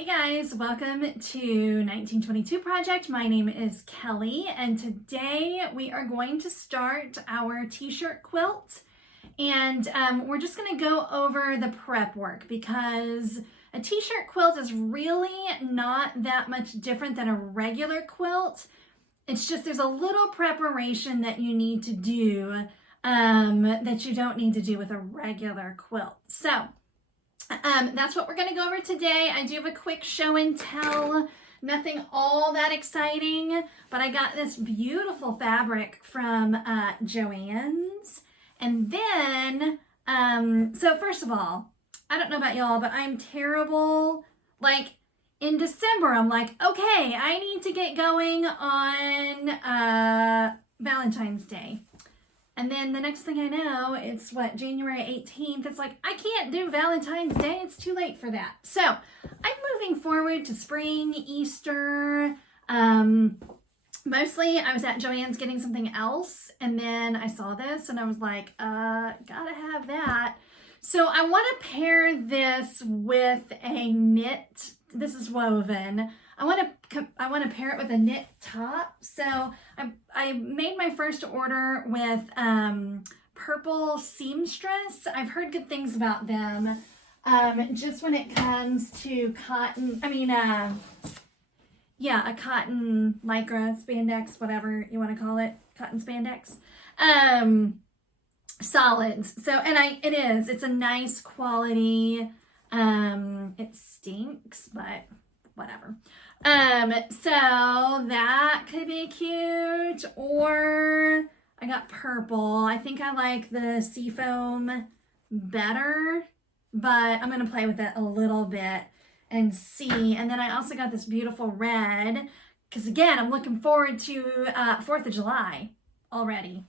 Hey guys, welcome to 1922 Project. My name is Kelly, and today we are going to start our t-shirt quilt. And we're just going to go over the prep work because a t-shirt quilt is really not that much different than a regular quilt. It's just there's a little preparation that you need to do that you don't need to do with a regular quilt. So that's what we're going to go over today. I do have a quick show and tell, nothing all that exciting, but I got this beautiful fabric from Joann's. And then, so first of all, I don't know about y'all, but I'm terrible. Like in December, I'm like, okay, I need to get going on Valentine's Day. And then the next thing I know, it's January 18th. It's like, I can't do Valentine's Day. It's too late for that. So I'm moving forward to spring, Easter. Mostly I was at Joann's getting something else. And then I saw this and I was like, gotta have that. So I want to pair this with a knit. This is woven. I want to pair it with a knit top. So I made my first order with Purple Seamstress. I've heard good things about them. Just when it comes to cotton, a cotton lycra spandex, whatever you want to call it, cotton spandex. Solids. So, it's a nice quality. It stinks, but whatever. So that could be cute. Or I got purple. I think I like the seafoam better, but I'm going to play with it a little bit and see. And then I also got this beautiful red because again, I'm looking forward to 4th of July already.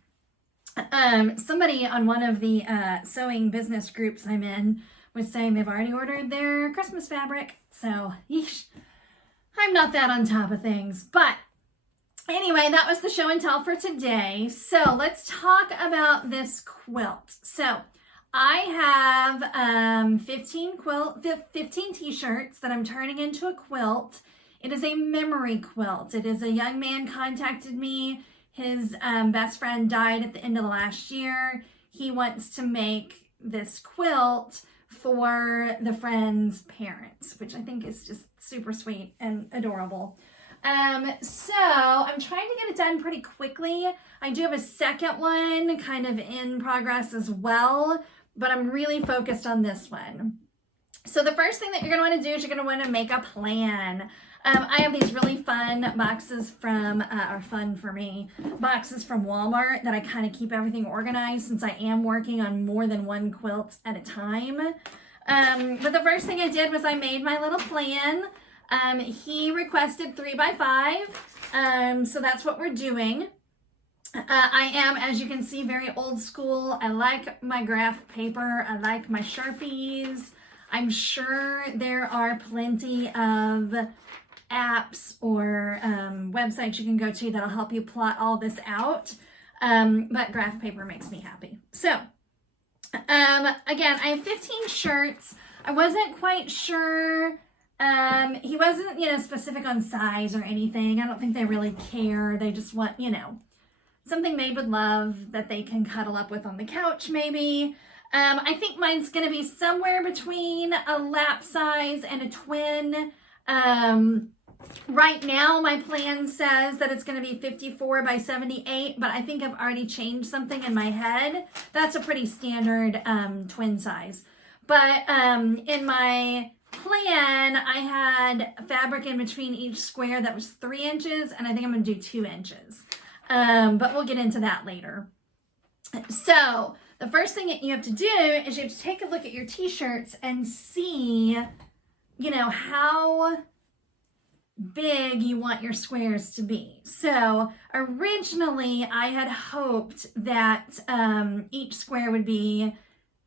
Somebody on one of the sewing business groups I'm in was saying they've already ordered their Christmas fabric. So, yeesh. I'm not that on top of things. But anyway, that was the show and tell for today. So let's talk about this quilt. So I have 15 t-shirts that I'm turning into a quilt. It is a memory quilt. It is a young man contacted me. His best friend died at the end of the last year. He wants to make this quilt for the friend's parents, which I think is just super sweet and adorable. So I'm trying to get it done pretty quickly. I do have a second one kind of in progress as well, but I'm really focused on this one. So the first thing that you're going to want to do is you're going to want to make a plan. I have these really fun boxes from, fun for me, boxes from Walmart that I kind of keep everything organized since I am working on more than one quilt at a time. But the first thing I did was I made my little plan. He requested 3x5, so that's what we're doing. I am, as you can see, very old school. I like my graph paper. I like my Sharpies. I'm sure there are plenty of apps or websites you can go to that'll help you plot all this out. But graph paper makes me happy. So, again, I have 15 shirts. I wasn't quite sure. He wasn't, specific on size or anything. I don't think they really care. They just want, something made with love that they can cuddle up with on the couch, maybe. I think mine's going to be somewhere between a lap size and a twin. Right now, my plan says that it's going to be 54 by 78, but I think I've already changed something in my head. That's a pretty standard twin size. But in my plan, I had fabric in between each square that was 3 inches, and I think I'm going to do 2 inches. But we'll get into that later. So the first thing that you have to do is you have to take a look at your t-shirts and see, how big you want your squares to be. So originally I had hoped that each square would be,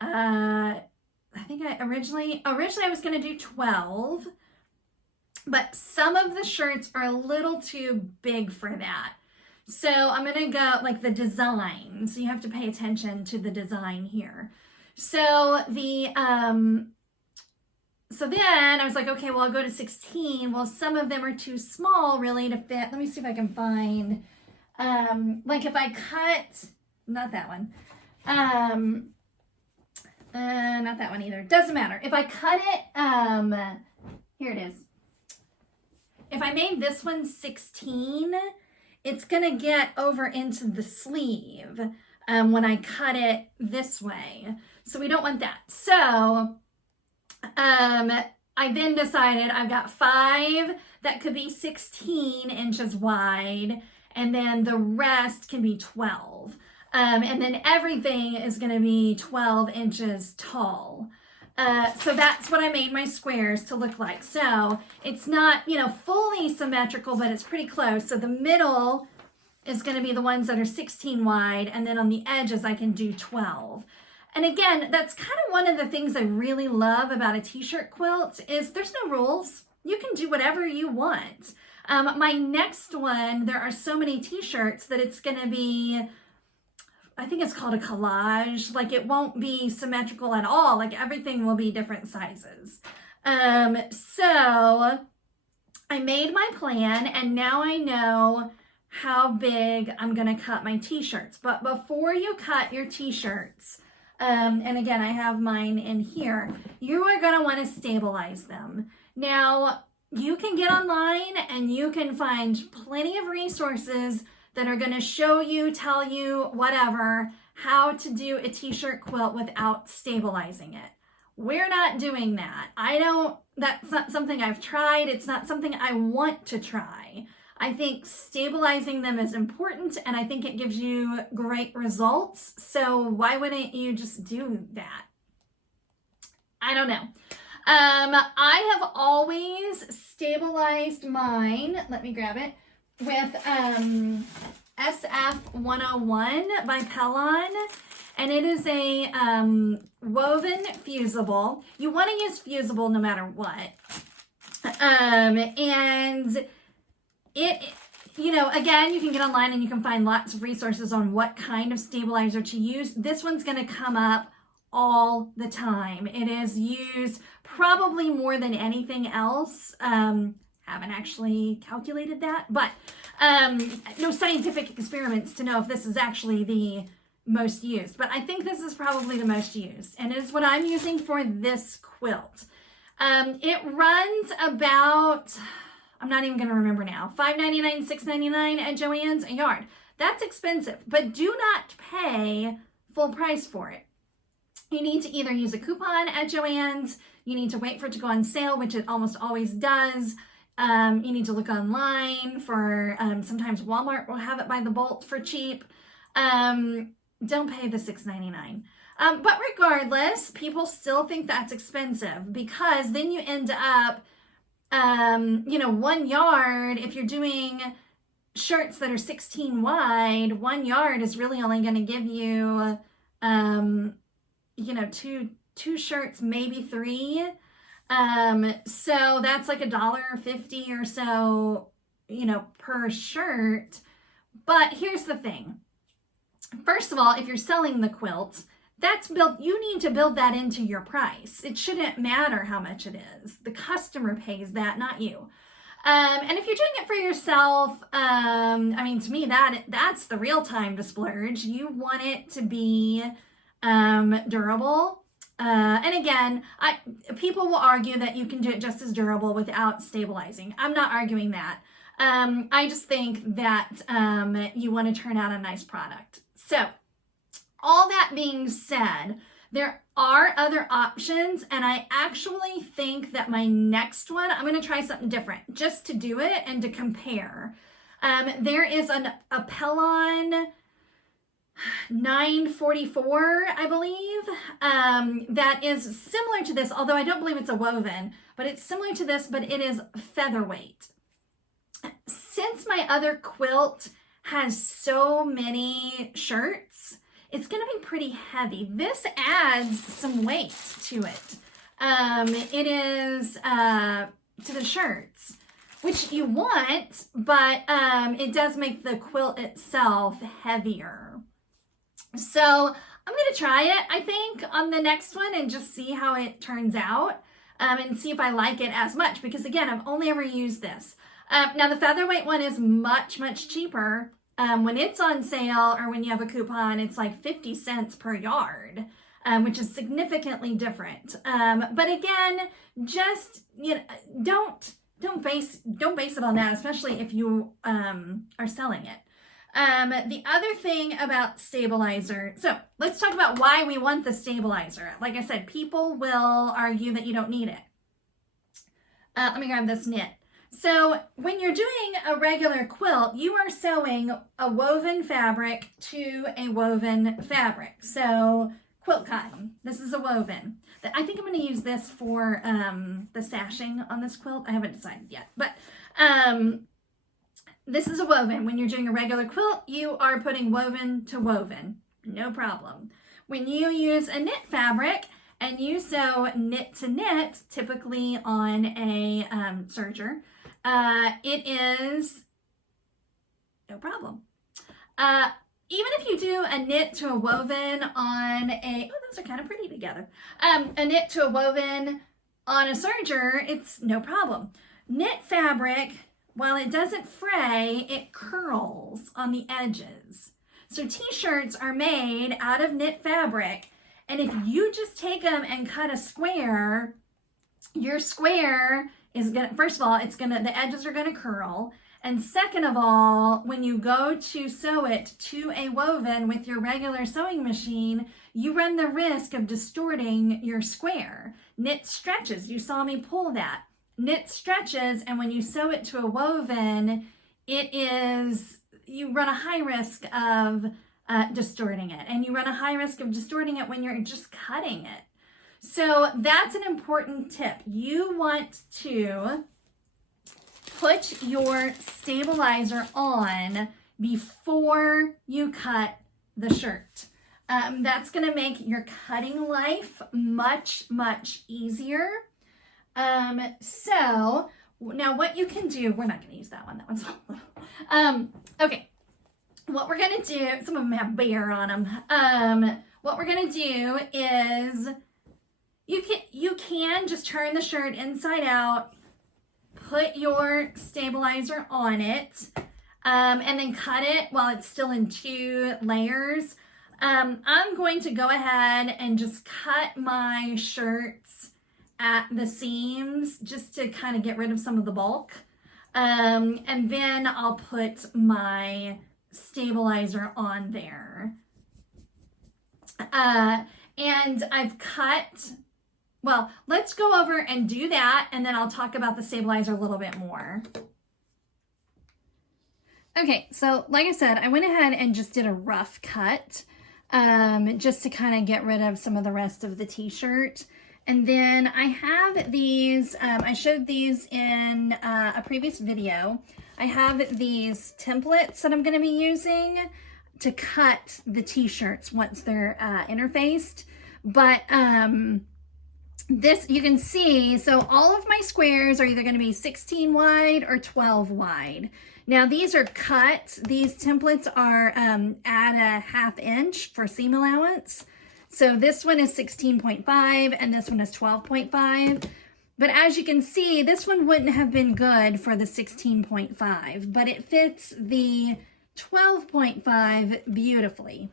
originally I was going to do 12, but some of the shirts are a little too big for that. So I'm going to go the design. So you have to pay attention to the design here. So the So then I was like, okay, well, I'll go to 16. Well, some of them are too small really to fit. Let me see if I can find, like if I cut, not that one, not that one either. Doesn't matter. If I cut it, here it is. If I made this one 16, it's gonna get over into the sleeve when I cut it this way. So we don't want that. So I then decided I've got 5 that could be 16 inches wide, and then the rest can be 12. And then everything is going to be 12 inches tall. So that's what I made my squares to look like. So it's not, you know, fully symmetrical, but it's pretty close. So the middle is going to be the ones that are 16 wide, and then on the edges I can do 12. And again, that's kind of one of the things I really love about a t-shirt quilt is there's no rules. You can do whatever you want. My next one, there are so many t-shirts that it's going to be, I think it's called a collage. Like it won't be symmetrical at all. Like everything will be different sizes. So I made my plan, and now I know how big I'm going to cut my t-shirts. But before you cut your t-shirts, and again, I have mine in here, you are going to want to stabilize them. Now, you can get online and you can find plenty of resources that are going to show you, tell you, whatever, how to do a t-shirt quilt without stabilizing it. We're not doing that. That's not something I've tried. It's not something I want to try. I think stabilizing them is important, and I think it gives you great results. So why wouldn't you just do that? I don't know. I have always stabilized mine, let me grab it, with SF101 by Pellon. And it is a woven fusible. You want to use fusible no matter what. And it, you know, again, you can get online and you can find lots of resources on what kind of stabilizer to use. This one's going to come up all the time. It is used probably more than anything else. Haven't actually calculated that, but no scientific experiments to know if this is actually the most used. But I think this is probably the most used, and it is what I'm using for this quilt. It runs about, I'm not even going to remember now, $5.99, $6.99 at Joann's a yard. That's expensive, but do not pay full price for it. You need to either use a coupon at Joann's, you need to wait for it to go on sale, which it almost always does. You need to look online for, sometimes Walmart will have it by the bolt for cheap. Don't pay the $6.99. But regardless, people still think that's expensive because then you end up, you know, 1 yard, if you're doing shirts that are 16 wide, 1 yard is really only going to give you, you know, two shirts, maybe 3. So that's like $1.50 or so, you know, per shirt. But here's the thing. First of all, if you're selling the quilt, that's built, you need to build that into your price. It shouldn't matter how much it is. The customer pays that, not you. And if you're doing it for yourself, I mean, to me, that's the real time to splurge. You want it to be durable. And again, people will argue that you can do it just as durable without stabilizing. I'm not arguing that. I just think that you want to turn out a nice product. So, all that being said, there are other options, and I actually think that my next one, I'm going to try something different just to do it and to compare. There is a Pellon 944, I believe, that is similar to this, although I don't believe it's a woven, but it's similar to this, but it is featherweight. Since my other quilt has so many shirts, it's going to be pretty heavy. This adds some weight to it. It is to the shirts, which you want, but it does make the quilt itself heavier. So I'm going to try it, I think, on the next one and just see how it turns out. and see if I like it as much, because again, I've only ever used this. Now the featherweight one is much, much cheaper. When it's on sale or when you have a coupon, it's like 50 cents per yard, which is significantly different. But again, just, you know, don't base it on that, especially if you are selling it. The other thing about stabilizer, so let's talk about why we want the stabilizer. Like I said, people will argue that you don't need it. Let me grab this knit. So when you're doing a regular quilt, you are sewing a woven fabric to a woven fabric. So quilt cotton, this is a woven. I think I'm going to use this for the sashing on this quilt. I haven't decided yet, but this is a woven. When you're doing a regular quilt, you are putting woven to woven, no problem. When you use a knit fabric and you sew knit to knit, typically on a serger, it is no problem. Even if you do a knit to a woven on a, oh, those are kind of pretty together. A knit to a woven on a serger, it's no problem. Knit fabric, while it doesn't fray, it curls on the edges. So t-shirts are made out of knit fabric, and if you just take them and cut a square, your square is gonna, first of all, the edges are gonna curl. And second of all, when you go to sew it to a woven with your regular sewing machine, you run the risk of distorting your square. Knit stretches, you saw me pull that. Knit stretches, and when you sew it to a woven, you run a high risk of distorting it. And you run a high risk of distorting it when you're just cutting it. So that's an important tip. You want to put your stabilizer on before you cut the shirt. That's going to make your cutting life much, much easier. So now what you can do, we're not going to use that one. That one's little. Okay. What we're going to do, some of them have bear on them. What we're going to do is you can just turn the shirt inside out, put your stabilizer on it, and then cut it while it's still in 2 layers. I'm going to go ahead and just cut my shirts at the seams just to kind of get rid of some of the bulk. And then I'll put my stabilizer on there. And I've cut, well, let's go over and do that, and then I'll talk about the stabilizer a little bit more. Okay, so like I said, I went ahead and just did a rough cut, just to kind of get rid of some of the rest of the t-shirt. And then I have these, I showed these in a previous video. I have these templates that I'm going to be using to cut the t-shirts once they're interfaced. But this, you can see, so all of my squares are either going to be 16 wide or 12 wide. Now these are cut. These templates are at a 1/2 inch for seam allowance. So this one is 16.5 and this one is 12.5. But as you can see, this one wouldn't have been good for the 16.5, but it fits the 12.5 beautifully.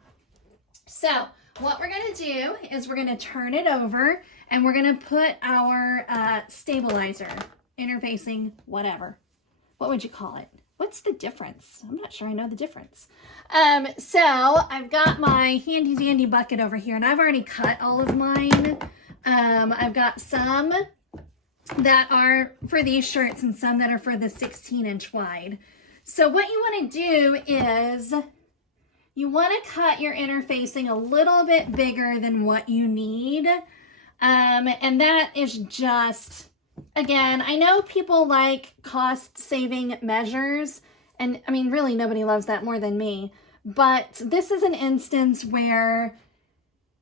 So what we're going to do is we're going to turn it over and we're going to put our stabilizer, interfacing, whatever. What would you call it? What's the difference? I'm not sure I know the difference. So I've got my handy dandy bucket over here, and I've already cut all of mine. I've got some that are for these shirts and some that are for the 16-inch wide. So what you want to do is you want to cut your interfacing a little bit bigger than what you need. And that is just, again, I know people like cost-saving measures, and I mean, really nobody loves that more than me, but this is an instance where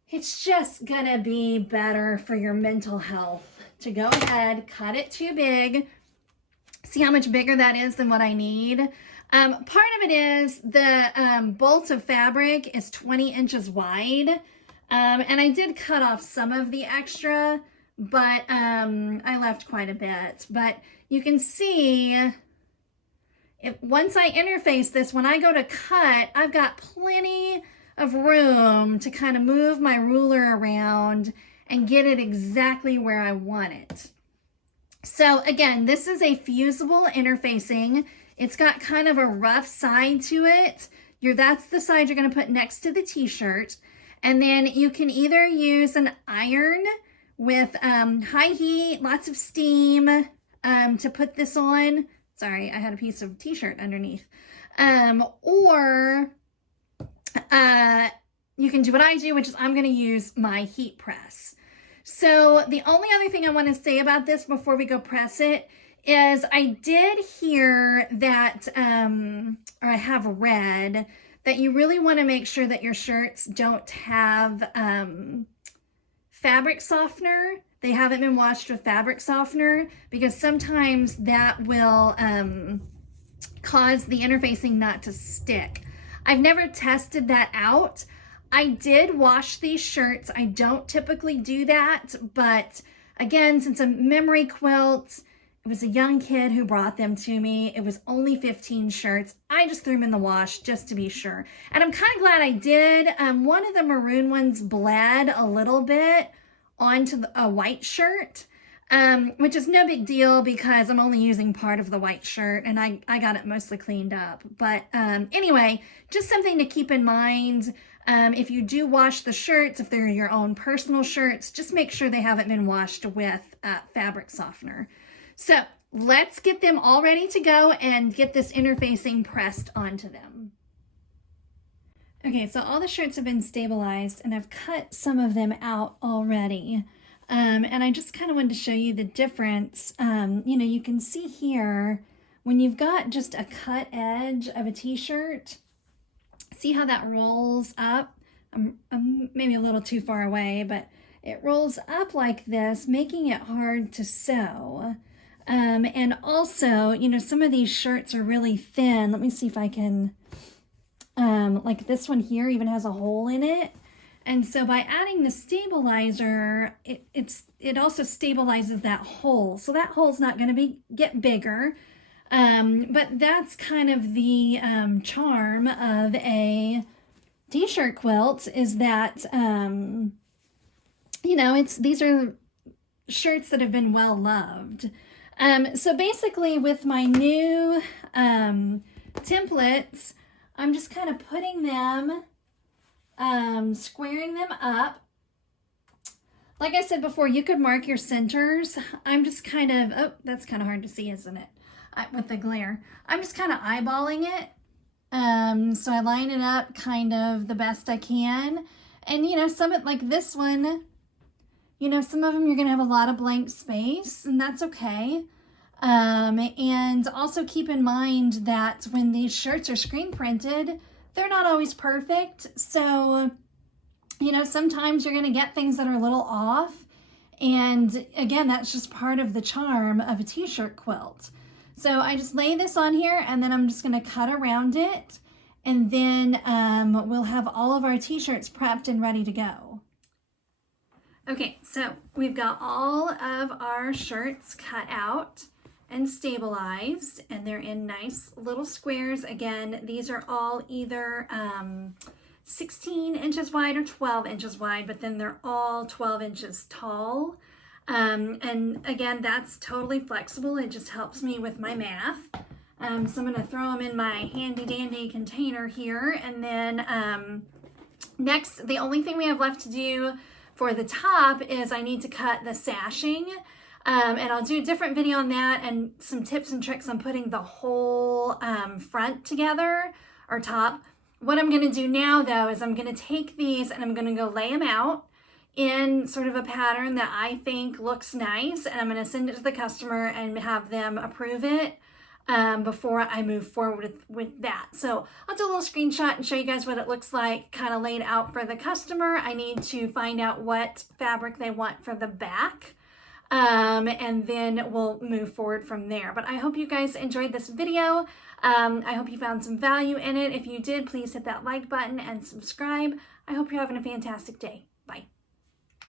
it's just gonna be better for your mental health to go ahead, cut it too big. See how much bigger that is than what I need? Part of it is the bolt of fabric is 20 inches wide. And I did cut off some of the extra, but I left quite a bit. But you can see, once I interface this, when I go to cut, I've got plenty of room to kind of move my ruler around and get it exactly where I want it. So again, this is a fusible interfacing. It's got kind of a rough side to it. That's the side you're going to put next to the t-shirt. And then you can either use an iron with high heat, lots of steam to put this on. Sorry, I had a piece of t-shirt underneath. Or you can do what I do, which is I'm going to use my heat press. So the only other thing I want to say about this before we go press it is I did hear that, or I have read that you really want to make sure that your shirts don't have fabric softener. They haven't been washed with fabric softener, because sometimes that will cause the interfacing not to stick. I've never tested that out. I did wash these shirts. I don't typically do that, but again, since a memory quilt, it was a young kid who brought them to me. It was only 15 shirts. I just threw them in the wash just to be sure. And I'm kind of glad I did. One of the maroon ones bled a little bit onto a white shirt, which is no big deal because I'm only using part of the white shirt and I got it mostly cleaned up. But anyway, just something to keep in mind. If you do wash the shirts, if they're your own personal shirts, just make sure they haven't been washed with fabric softener. So let's get them all ready to go and get this interfacing pressed onto them. Okay, so all the shirts have been stabilized and I've cut some of them out already. And I just kind of wanted to show you the difference. You know, you can see here when you've got just a cut edge of a t-shirt, see how that rolls up? I'm maybe a little too far away, but it rolls up like this, making it hard to sew. And also, you know, some of these shirts are really thin. Let me see if I can, like this one here even has a hole in it. And so by adding the stabilizer, it also stabilizes that hole. So that hole's not going to get bigger. But that's kind of the charm of a t-shirt quilt, is that, you know, these are shirts that have been well loved. So basically with my new templates, I'm just kind of putting them, squaring them up. Like I said before, you could mark your centers. I'm just kind of, oh, that's kind of hard to see, isn't it? With the glare. I'm just kind of eyeballing it. So I line it up kind of the best I can. And, you know, like this one, you know, some of them you're going to have a lot of blank space, and that's okay. And also keep in mind that when these shirts are screen printed, they're not always perfect. So, you know, sometimes you're going to get things that are a little off. And again, that's just part of the charm of a t-shirt quilt. So I just lay this on here and then I'm just going to cut around it. And then we'll have all of our t-shirts prepped and ready to go. Okay, so we've got all of our shirts cut out and stabilized, and they're in nice little squares. Again, these are all either 16 inches wide or 12 inches wide, but then they're all 12 inches tall. And again, that's totally flexible. It just helps me with my math. So I'm going to throw them in my handy dandy container here. And then next, the only thing we have left to do for the top is I need to cut the sashing. And I'll do a different video on that and some tips and tricks on putting the whole front together, or top. What I'm going to do now, though, is I'm going to take these and I'm going to go lay them out in sort of a pattern that I think looks nice, and I'm going to send it to the customer and have them approve it before I move forward with that. So I'll do a little screenshot and show you guys what it looks like kind of laid out for the customer. I need to find out what fabric they want for the back. And then we'll move forward from there. But I hope you guys enjoyed this video. I hope you found some value in it. If you did, please hit that like button and subscribe. I hope you're having a fantastic day. Bye.